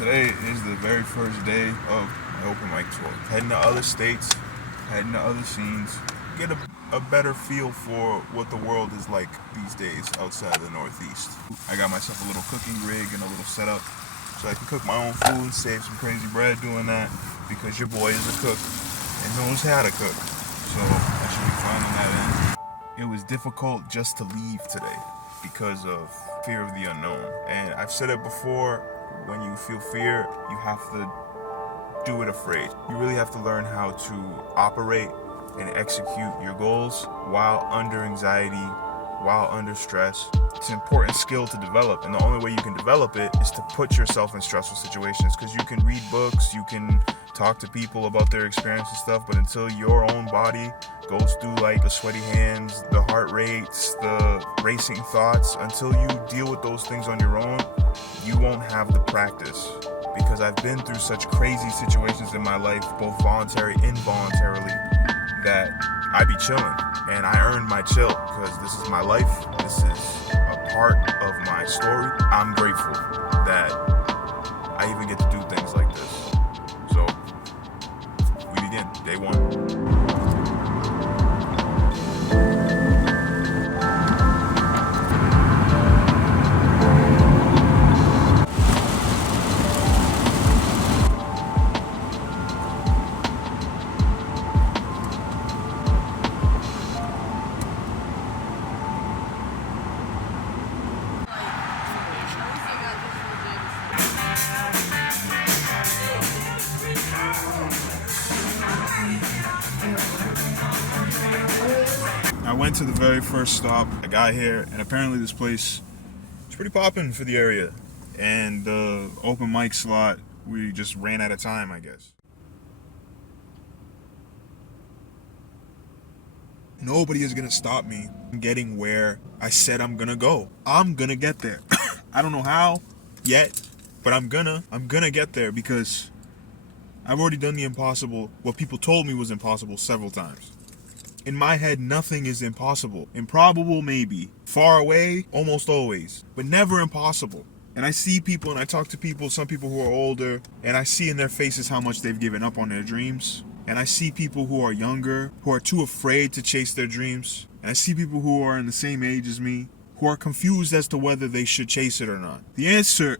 Today is the very first day of my open mic tour. Heading to other states, heading to other scenes, get a better feel for what the world is like these days outside the Northeast. I got myself a little cooking rig and a little setup so I can cook my own food and save some crazy bread doing that because your boy is a cook and knows how to cook. So I should be finding that in. It was difficult just to leave today because of fear of the unknown. And I've said it before, when you feel fear, you have to do it afraid. You really have to learn how to operate and execute your goals while under anxiety, while under stress. It's an important skill to develop, and the only way you can develop it is to put yourself in stressful situations, because you can read books, you can talk to people about their experience and stuff, but until your own body goes through like the sweaty hands, the heart rates, the racing thoughts, until you deal with those things on your own, you won't have the practice. Because I've been through such crazy situations in my life, both voluntary and involuntarily, that I be chilling, and I earned my chill because this is my life. This is a part of my story. I'm grateful that I even get to do things like this. So we begin day one. I went to the very first stop. I got here, and apparently this place is pretty popping for the area. And the open mic slot, we just ran out of time, I guess. Nobody is gonna stop me from getting where I said I'm gonna go. I'm gonna get there. I don't know how yet, but I'm gonna get there because I've already done the impossible, what people told me was impossible, several times. In my head, nothing is impossible. Improbable, maybe. Far away, almost always. But never impossible. And I see people and I talk to people, some people who are older, and I see in their faces how much they've given up on their dreams. And I see people who are younger, who are too afraid to chase their dreams. And I see people who are in the same age as me, who are confused as to whether they should chase it or not. The answer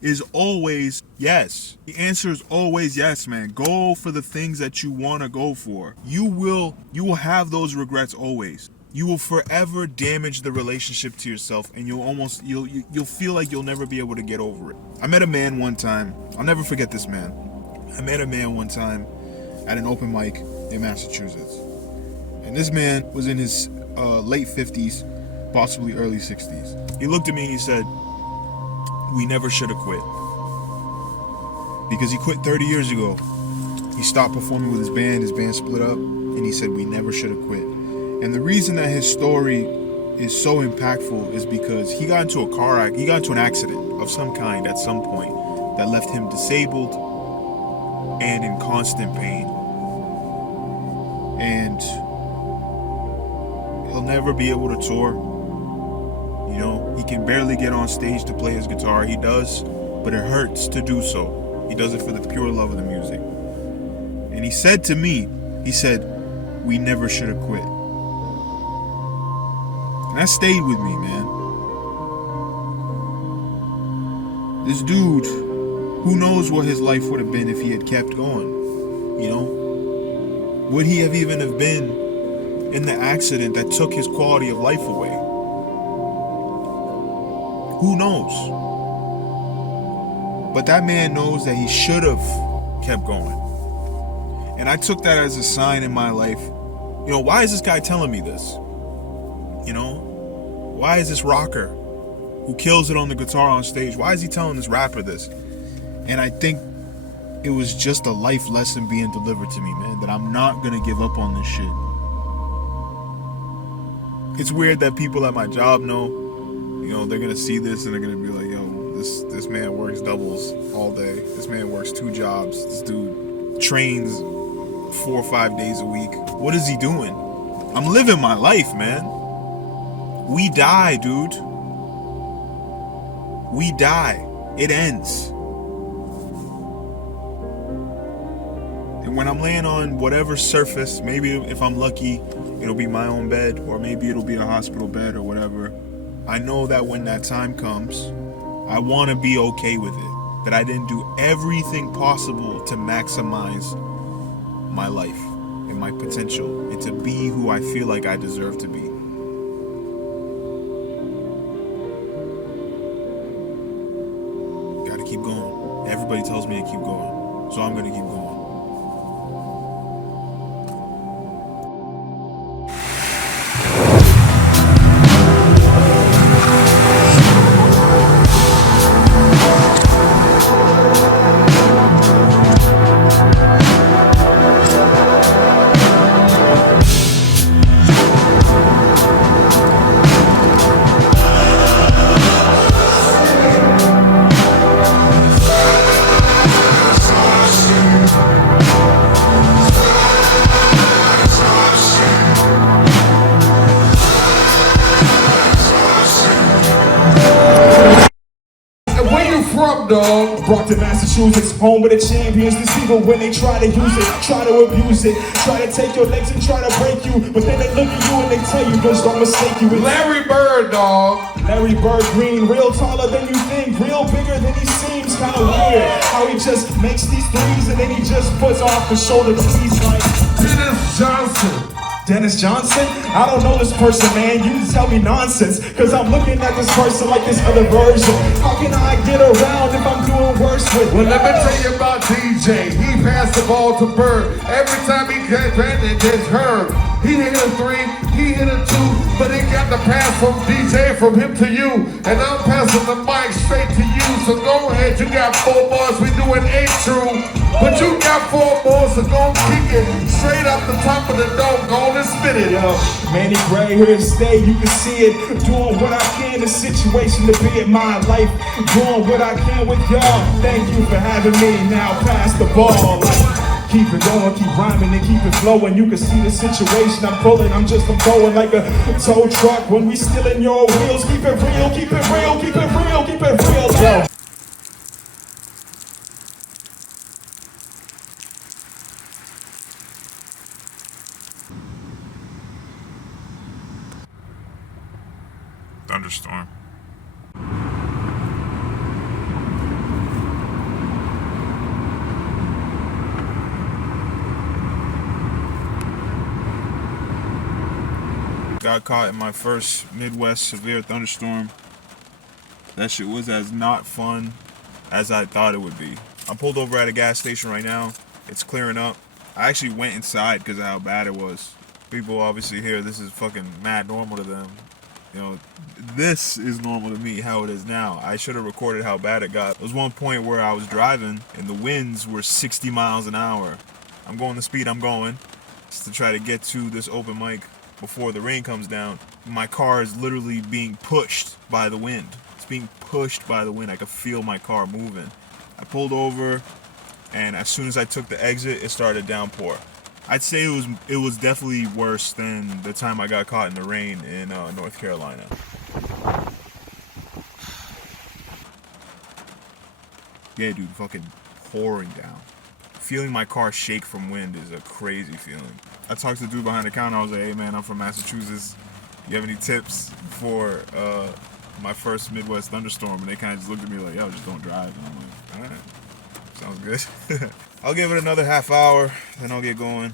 is always yes. The answer is always yes, man. Go for the things that you want to go for. You will have those regrets always. You will forever damage the relationship to yourself, and you'll feel like you'll never be able to get over it. I met a man one time. I'll never forget this man. I met a man one time at an open mic in Massachusetts. And this man was in his late 50s, possibly early 60s. He looked at me and he said, "We never should have quit." Because he quit 30 years ago. He stopped performing with his band split up, and he said, "We never should have quit." And the reason that his story is so impactful is because he got into an accident of some kind at some point that left him disabled and in constant pain. And he'll never be able to tour. You know, he can barely get on stage to play his guitar. He does, but it hurts to do so. He does it for the pure love of the music. And he said to me, he said, "We never should have quit." And that stayed with me, man. This dude, who knows what his life would have been if he had kept going, you know? Would he have even have been in the accident that took his quality of life away? Who knows? But that man knows that he should have kept going. And I took that as a sign in my life. You know, why is this guy telling me this? You know? Why is this rocker who kills it on the guitar on stage, why is he telling this rapper this? And I think it was just a life lesson being delivered to me, man, that I'm not gonna give up on this shit. It's weird that people at my job know, you know, they're gonna see this and they're gonna be like, yo, this man works doubles all day. This man works 2 jobs. This dude trains 4 or 5 days a week. What is he doing? I'm living my life, man. We die, dude. We die. It ends. And when I'm laying on whatever surface, maybe if I'm lucky, it'll be my own bed, or maybe it'll be a hospital bed or whatever. I know that when that time comes, I want to be okay with it. That I didn't do everything possible to maximize my life and my potential and to be who I feel like I deserve to be. Gotta keep going. Everybody tells me to keep going, so I'm gonna keep going. Dog. Brought to Massachusetts, home of the champions. These people, when they try to use it, try to abuse it, try to take your legs and try to break you, but then they look at you and they tell you, just don't mistake you. It's Larry Bird, dog. Larry Bird Green, real taller than you think, real bigger than he seems. Kind of weird how he just makes these threes and then he just puts off the shoulder tees like Dennis Johnson. Dennis Johnson? I don't know this person, man. You just tell me nonsense, cause I'm looking at this person like this other version. How can I get around if I'm doing worse with? Well, let me tell you about DJ. He passed the ball to Bird. Every time he got it gets Herb. He hit a 3, he hit a 2, but he got the pass from DJ from him to you. And I'm passing the mic straight to you. So go ahead, you got 4 bars, we doing 8 true. But you got 4 more, so go kick it straight up the top of the dome. Go and spit it. Yo, Manny Gray here to stay, you can see it. Doing what I can, the situation to be in my life. Doing what I can with y'all. Thank you for having me, now pass the ball. Keep it going, keep rhyming and keep it flowing. You can see the situation I'm pulling. I'm going like a tow truck when we still in your wheels. Keep it real, keep it real, keep it real, keep it real. Yo. Thunderstorm. Got caught in my first Midwest severe thunderstorm. That shit was as not fun as I thought it would be. I'm pulled over at a gas station right now. It's clearing up. I actually went inside because of how bad it was. People obviously here, this is fucking mad normal to them. You know, this is normal to me, how it is now. I should have recorded how bad it got. There was one point where I was driving and the winds were 60 miles an hour. I'm going the speed I'm going just to try to get to this open mic before the rain comes down. My car is literally being pushed by the wind. It's being pushed by the wind. I could feel my car moving. I pulled over, and as soon as I took the exit, it started downpour. I'd say it was definitely worse than the time I got caught in the rain in North Carolina. Yeah, dude, fucking pouring down. Feeling my car shake from wind is a crazy feeling. I talked to the dude behind the counter. I was like, hey man, I'm from Massachusetts. You have any tips for my first Midwest thunderstorm? And they kind of just looked at me like, yo, just don't drive. And I'm like, all right, sounds good. I'll give it another half hour, then I'll get going.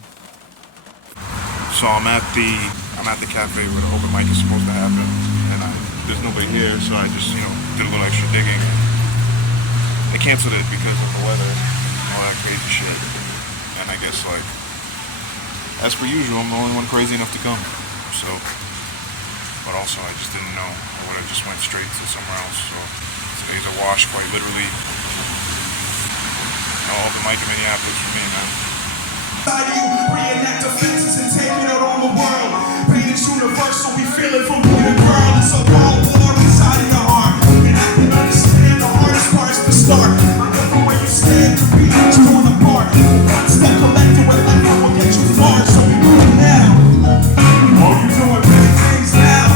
So I'm at the cafe where the open mic is supposed to happen, and there's nobody here, so I just, did a little extra digging. They canceled it because of the weather and all that crazy shit. And I guess, like, as per usual, I'm the only one crazy enough to come. So, but also I just didn't know. I would have just went straight to somewhere else. So today's a wash, quite literally. Open mic in Minneapolis for me, man. Reenact offenses and take it out on the world. Pain is universal, we feel it from boy to girl. It's a raw war inside of your heart. And I can understand the hardest part's the start. Remember where you stand to be torn apart. One step collected with life will get you far. So we move now. All you doing big things now.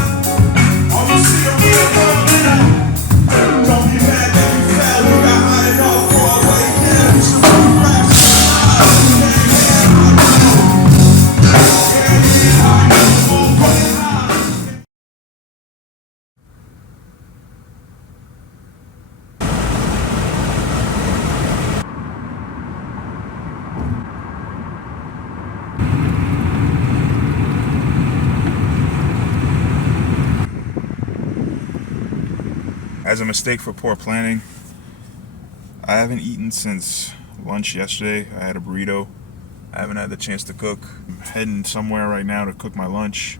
All you see a real world now. Don't be mad that you fell. You got high enough for a way down. You should be rash. As a mistake for poor planning, I haven't eaten since lunch yesterday. I had a burrito. I haven't had the chance to cook. I'm heading somewhere right now to cook my lunch.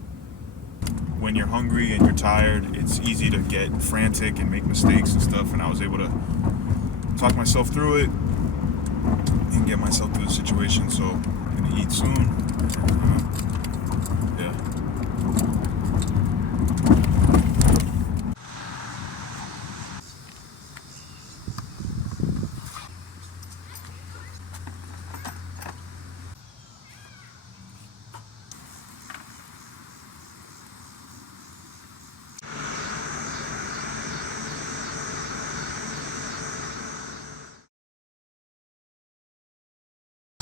When you're hungry and you're tired, it's easy to get frantic and make mistakes and stuff, and I was able to talk myself through it and get myself through the situation. So I'm gonna eat soon. Yeah.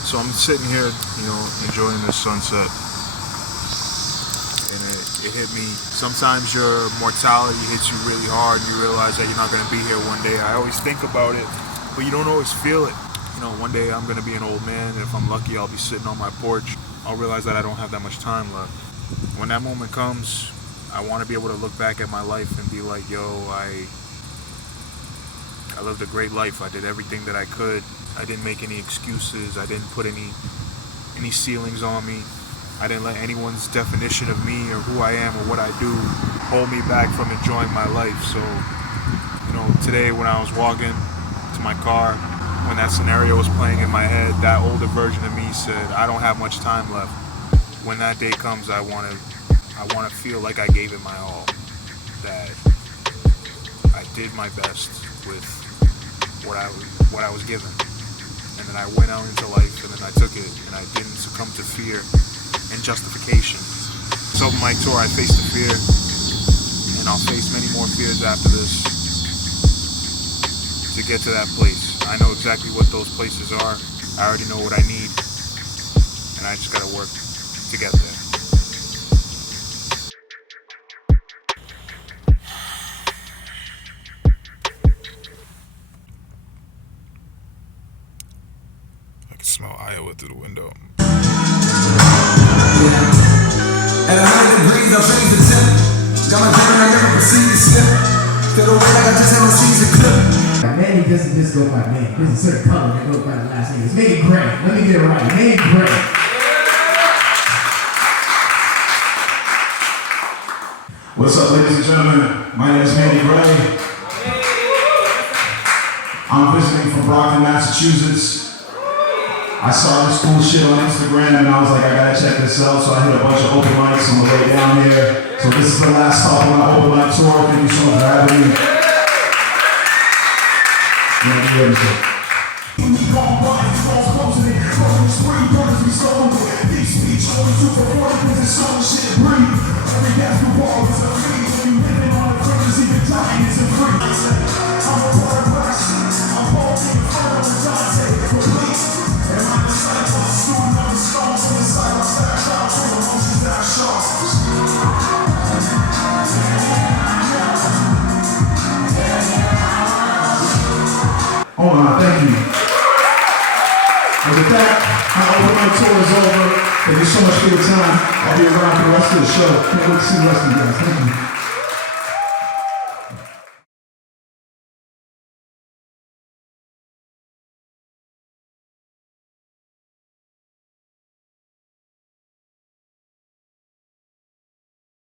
So I'm sitting here, enjoying this sunset, and it hit me. Sometimes your mortality hits you really hard, and you realize that you're not going to be here one day. I always think about it, but you don't always feel it. One day I'm going to be an old man, and if I'm lucky, I'll be sitting on my porch. I'll realize that I don't have that much time left. When that moment comes, I want to be able to look back at my life and be like, yo, I lived a great life. I did everything that I could. I didn't make any excuses. I didn't put any ceilings on me. I didn't let anyone's definition of me or who I am or what I do hold me back from enjoying my life. So, today when I was walking to my car, when that scenario was playing in my head, that older version of me said, I don't have much time left. When that day comes, I want to feel like I gave it my all, that I did my best with what I was given. And then I went out into life, and then I took it, and I didn't succumb to fear and justification. So on my tour, I faced the fear, and I'll face many more fears after this to get to that place. I know exactly what those places are. I already know what I need, and I just gotta work to get there. I can smell Iowa through the window. At 100 degrees, I'll change the temp. Got my drink and I never proceed to slip. Feel the way like I just haven't seen the clip. Manny doesn't just go by name. There's a certain color that goes by the last name. It's Manny Gray. Let me get it right. Manny Gray. What's up, ladies and gentlemen? My name is Manny Gray. I'm visiting from Breakin, Massachusetts. I saw this cool shit on Instagram and I was like, I gotta check this out. So I hit a bunch of open mics on the way down here. So this is the last stop on my open mic tour. Thank you so much for having me. Omaha, thank you. And with that, my open mic tour is over. Thank you so much for your time. I'll be around for the rest of the show. Can't wait to see the rest of you guys. Thank you.